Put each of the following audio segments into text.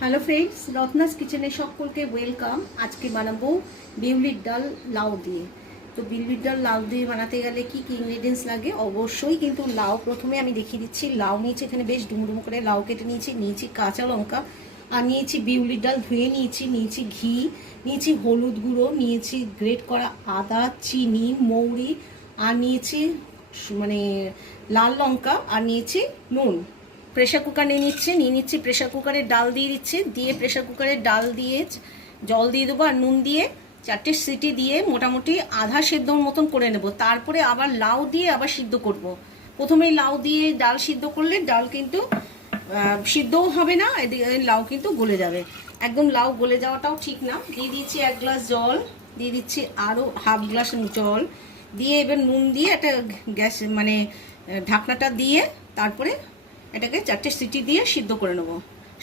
Hello friends Ratna's কিচেনে সকলকে welcome আজকে বানাবো বিউলির ডাল লাউ দিয়ে। তো বিউলির ডাল লাউ দিয়ে বানাতে গেলে কি কি ইনগ্রেডিয়েন্টস লাগে? অবশ্যই কিন্তু লাউ প্রথমে আমি দেখিয়ে দিচ্ছি। লাউ নিয়েছি এখানে বেশ ডুমডুম করে লাউ কেটে নিয়েছি। নিয়েছি কাঁচা লঙ্কা। আর নিয়েছি বিউলির ডাল ধুয়ে নিয়েছি। নিয়েছি ঘি। নিয়েছি হলুদ গুঁড়ো। নিয়েছি গ্রেট করা আদা, চিনি, মৌরি। আর নিয়েছি মানে লাল লঙ্কা। আর নিয়েছি নুন। প্রেশার কুকার নিয়ে নিচ্ছে, নিয়ে নিচ্ছি প্রেশার কুকারে ডাল দিয়ে দিচ্ছে, দিয়ে প্রেশার কুকারে ডাল দিয়ে জল দিয়ে দেবো আর নুন দিয়ে চারটে সিটি দিয়ে মোটামুটি আধা সেদ্ধর মতন করে নেব। তারপরে আবার লাউ দিয়ে আবার সিদ্ধ করব। প্রথমেই লাউ দিয়ে ডাল সিদ্ধ করলে ডাল কিন্তু সিদ্ধও হবে না লাউ কিন্তু গলে যাবে। একদম লাউ গলে যাওয়াটাও ঠিক না। দিয়ে দিচ্ছি এক গ্লাস জল, দিয়ে দিচ্ছি আরও হাফ গ্লাস জল। দিয়ে এবার নুন দিয়ে একটা গ্যাস মানে ঢাকনাটা দিয়ে তারপরে এটাকে চারটে সিটি দিয়ে সিদ্ধ করে নেব।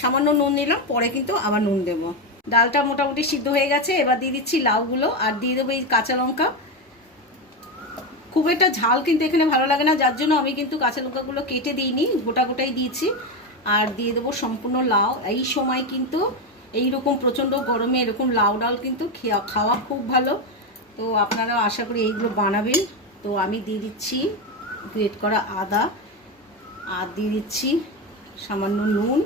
সামান্য নুন নিলাম, পরে কিন্তু আবার নুন দেবো। ডালটা মোটামুটি সিদ্ধ হয়ে গেছে, এবার দিয়ে দিচ্ছি লাউগুলো, আর দিয়ে দেবো এই কাঁচা লঙ্কা। খুব একটা ঝাল কিন্তু এখানে ভালো লাগে না, যার জন্য আমি কিন্তু কাঁচা লঙ্কাগুলো কেটে দিইনি, গোটা গোটাই দিয়েছি। আর দিয়ে দেবো সম্পূর্ণ লাউ। এই সময় কিন্তু এই রকম প্রচণ্ড গরমে এরকম লাউ ডাল কিন্তু খাওয়া খুব ভালো। তো আপনারা আশা করি এইগুলো বানাবেন। তো আমি দিয়ে দিচ্ছি, গ্রেট করা আদা। আর দিয়ে দিচ্ছি সামান্য নুন।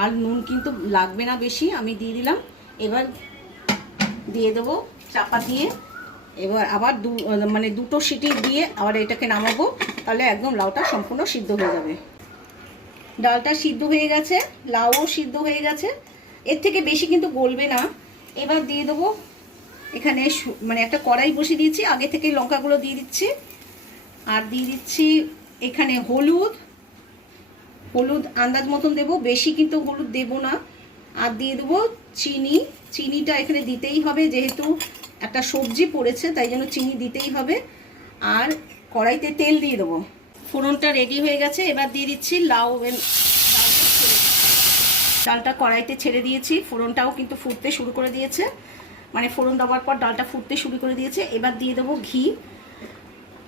আর নুন কিন্তু লাগবে না বেশি, আমি দিয়ে দিলাম। এবার দিয়ে দেবো চাপা দিয়ে। এবার আবার দু মানে দুটো সিটি দিয়ে আবার এটাকে নামাবো, তাহলে একদম লাউটা সম্পূর্ণ সিদ্ধ হয়ে যাবে। ডালটা সিদ্ধ হয়ে গেছে, লাউও সিদ্ধ হয়ে গেছে। এর থেকে বেশি কিন্তু গলবে না। এবার দিয়ে দেবো এখানে মানে একটা কড়াই বসিয়ে দিয়েছি, আগে থেকে লঙ্কাগুলো দিয়ে দিচ্ছি। আর দিয়ে দিচ্ছি এখানে হলুদ হলুদ আন্দাজ মতন দেবো, বেশি কিন্তু হলুদ দেবো না। আর দিয়ে দেবো চিনি। চিনিটা এখানে দিতেই হবে, যেহেতু একটা সবজি পড়েছে, তাই জন্য চিনি দিতেই হবে। আর কড়াইতে তেল দিয়ে দেবো। ফোড়নটা রেডি হয়ে গেছে, এবার দিয়ে দিচ্ছি লাউ। ডালটা কড়াইতে ছেড়ে দিয়েছি। ফোড়নটাও কিন্তু ফুটতে শুরু করে দিয়েছে। মানে ফোড়ন দেওয়ার পর ডালটা ফুটতে শুরু করে দিয়েছে। এবার দিয়ে দেবো ঘি।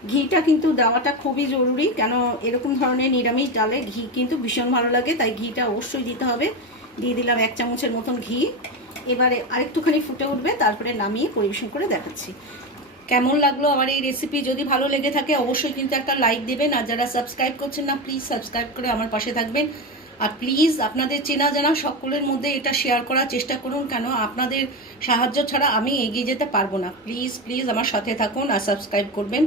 ঘিটা কিন্তু দেওয়াটা খুবই জরুরি, কেন এরকম ধরনের নিরামিষ ডালে ঘি কিন্তু ভীষণ ভালো লাগে, তাই ঘিটা অবশ্যই দিতে হবে। দিয়ে দিলাম এক চামচের মতন ঘি। এবারে আরেকটুখানি ফুটে উঠবে, তারপরে নামিয়ে পরিবেশন করে দেখাচ্ছি। কেমন লাগল আমার এই রেসিপি যদি ভালো লেগে থাকে, অবশ্যই কিন্তু একটা লাইক দেবেন, আর যারা সাবস্ক্রাইব করছেন না প্লিজ সাবস্ক্রাইব করে আমার পাশে থাকবেন। আর প্লিজ আপনাদের চেনা জানা সকলের মধ্যে এটা শেয়ার করার চেষ্টা করুন, কেন আপনাদের সাহায্য ছাড়া আমি এগিয়ে যেতে পারব না। প্লিজ প্লিজ আমার সাথে থাকুন আর সাবস্ক্রাইব করবেন।